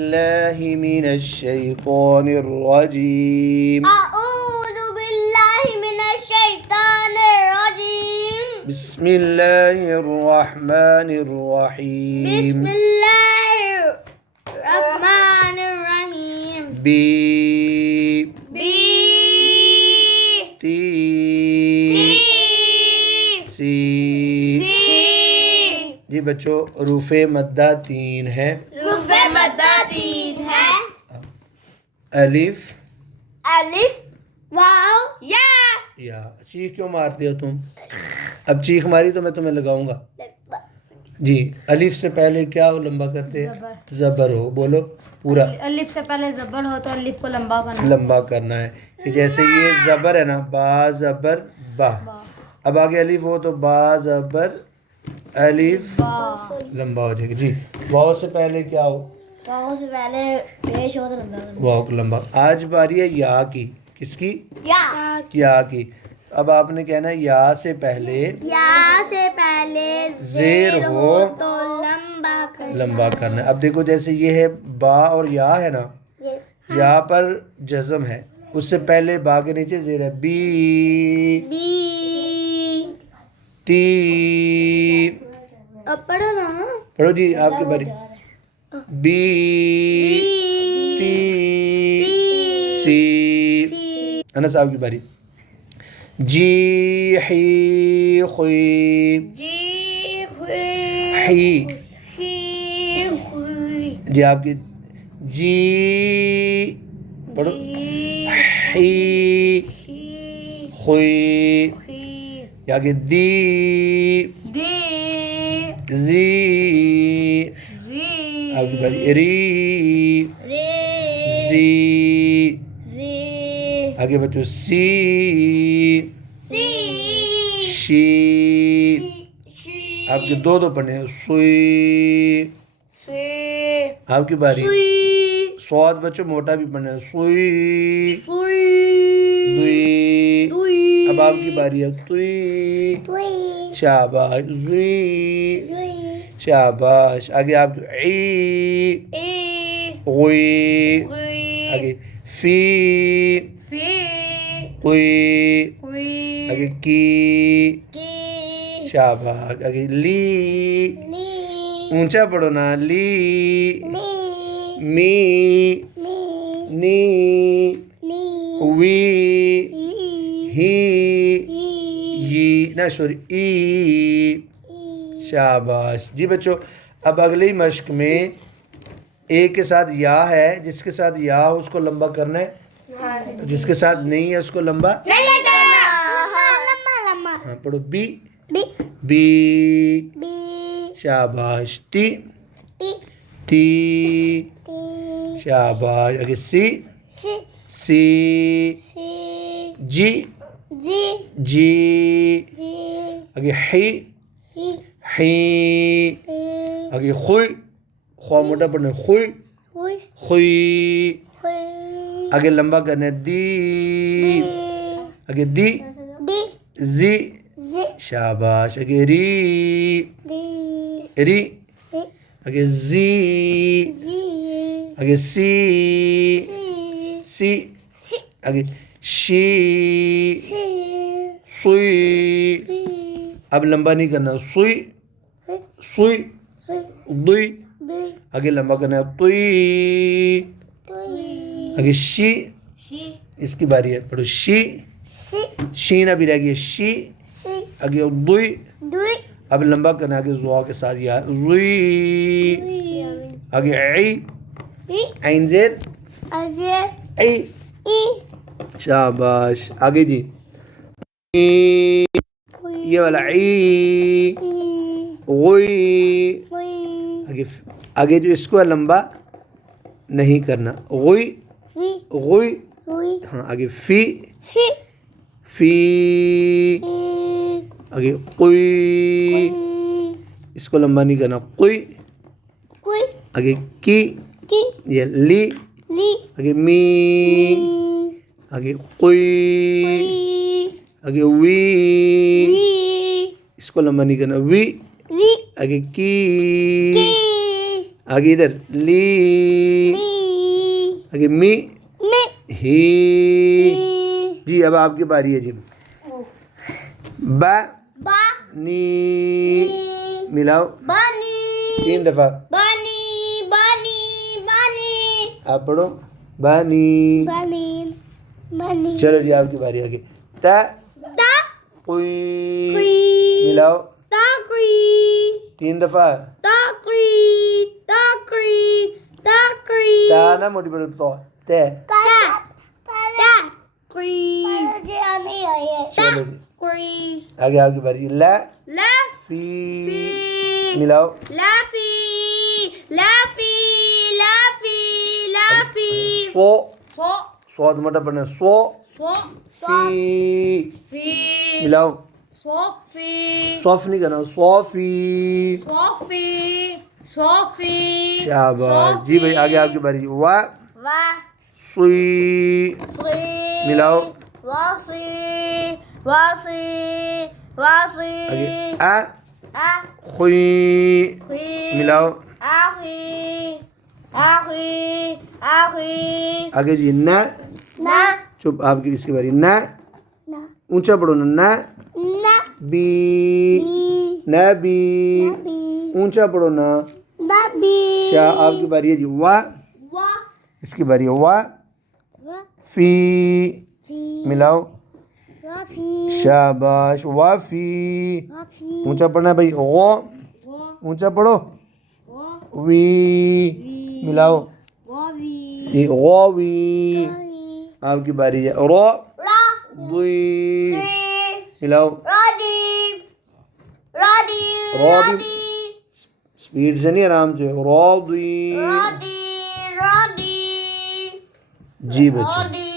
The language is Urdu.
الله من الشيطان الرجيم. أعوذ بالله من الشيطان الرجيم. بسم الله الرحمن الرحيم. بسم الله الرحمن الرحيم. بی بی تی سی. جی بچوں، حروف مدہ 3 ہیں. حروف مدہ 3 ہے. الف الف واو یا. چیخ کیوں مارتے ہو تم؟ اب چیخ ماری تو میں تمہیں لگاؤں گا. جی، الف سے پہلے کیا ہو لمبا کرتے ہیں؟ زبر ہو. بولو پورا. الف سے پہلے زبر ہو تو الف کو لمبا کرنا. لمبا کرنا ہے. کہ جیسے یہ زبر ہے نا، با زبر با. اب آگے الف ہو تو با زبر الف لمبا ہو جائے گا. جی، واو سے پہلے کیا ہو؟ واو سے پہلے پیش ہو تو لمبا کرنا. واو کو لمبا. آج باری ہے یا کی. کس کی؟ یا. یا کی. اب آپ نے کہنا ہے یا سے پہلے یا سے پہلے زیر ہو تو لمبا کرنا. لمبا کرنا ہے. اب دیکھو جیسے یہ ہے با اور یا ہے نا، یا پر جزم ہے. اس سے پہلے با کے نیچے زیر ہے. بی بی. تی. اب پڑھو نا. پڑھو جی، آپ کی باری. بی تی سی. انس آپ کی باری. جی حی خوی. جی حی. خوی. جی آپ کی. جی پڑھو. حی خوی. یا کہ دی دی زی. زی آپ کی باری. ری رے. زی. زی. آگے بچو. سی سی. شی. آپ کے دو پڑھنے ہیں. سوئی. سی. آپ کی باری. سوئی. سواد بچو موٹا بھی پڑھنا ہے. سوئی. سوئی. دوئی. دوئی. اب آپ کی باری ہے. توئی. دوئی. شاباش. زوئی. دوئی. شاباش. آگے آپ کی. عی اے. غوئی. غوئی. آگے. فی فی قوئی. کوئی آگے. کی کی. شاباش. آگے. لی. لی. اونچا پڑھو نا. لی. لی. می. می. نی. نی. وی. لی. ہی. ہی. یی نا سوری ای. شاباش. جی بچوں، اب اگلی مشق میں ایک کے ساتھ یا ہے، جس کے ساتھ یا ہو اس کو لمبا کرنا ہے، جس کے ساتھ نہیں ہے اس کو لمبا. نہیں کرنا. لمبا لمبا. ہاں پڑھو. بی بی. بی. بی. شاباش. تی ٹی. تی. ٹی. شاباش. آگے. سی سی. سی. سی. جی جی. جی. جی. آگے. حی ہی. حی. ہی. آگے. خوئی. خوا موٹا پڑھنا ہے. خوئی ہوئی. خوئی. ہوئی. آگے لمبا کرنا ہے. دی. آگے. دی دی. زی. زی. شاباش. آگے. ری دی. ری. ری. آگے. زی. جی. آگے. سی سی. سی. سی. آگے. شی سی. سوئی. سی. اب لمبا نہیں کرنا. سوئی سوئی. ہوئی. دوئی. بی. آگے لمبا کرنا ہے. توئی. توئی. آگے. شی. شی اس کی باری ہے. پڑھو. شی. سی. شین ابھی رہ گئی. شی. سی. آگے. دوئی. دوئی. اب لمبا کرنا ہے. آگے زوا کے ساتھ یا روئی. آگے. عی. ای. عین زیر اجے. عی. ای. شاباش. آگے جی. ہوئی. یہ والا. عی. ای. غوئی. ہوئی. آگے. آگے جو اس کو ہے لمبا نہیں کرنا. غوئی وی. غوئی. ہوئی. ہاں. آگے. فی فی. فی. فی. آگے. قوئی. کوئی. اس کو لمبا نہیں کرنا. قوئی. کوئی. آگے. کی. کی. یہ لی. لی. آگے. می. آگے. قوئی. کوئی. آگے. وی. وی. اس کو لمبا نہیں کرنا. وی. وی. آگے. کی. کی. آگے ادھر لی لی آگے می می ہی جی اب آپ کی باری ہے جی با با نی نی ملاؤ بانی 3 دفعہ بانی بانی بانی آپ پڑھو بانی بانی بانی چلو جی آپ کی باری آگے تا تا قوی قوی ملاؤ تاقوی 3 دفعہ تاقوی تاقوی تاقوی تا نا موٹی بڑی تو تے تاقوی چلو جی تاقوی آگے آپ کی باری لا لافی فی ملاؤ لافی لافی لافی لافی سو فو سو موٹا پڑھنا سو فو فی فی ملاؤ صوفی صوف نہیں کرنا صوفی صوفی صوفی شاباش جی بھائی آگے آپ کی باری وا وا سوئی صی ملاؤ واصی واصی واصی آگے آ آ خوئی خی ملاؤ آخی آخی آخی آگے جی نا نا چپ آپ کی اس کی باری نا نا اونچا پڑھو نا نا نا بی بی نبی بی اونچا پڑھو نا بابی شاہ آپ کی باری ہے جی وا وا اس کی باری ہے وا وا فی فی ملاؤ وافی شاباش وافی وافی اونچا پڑھنا بھائی غو وا اونچا پڑھو وا وی ملاؤ واوی یہ غوی آپ کی باری ہے رو را ضی دی ملاؤ رادی رادی رو بھی رادی سپیڈ سے نہیں آرام سے رو ضی رادی رادی جی بچے رادی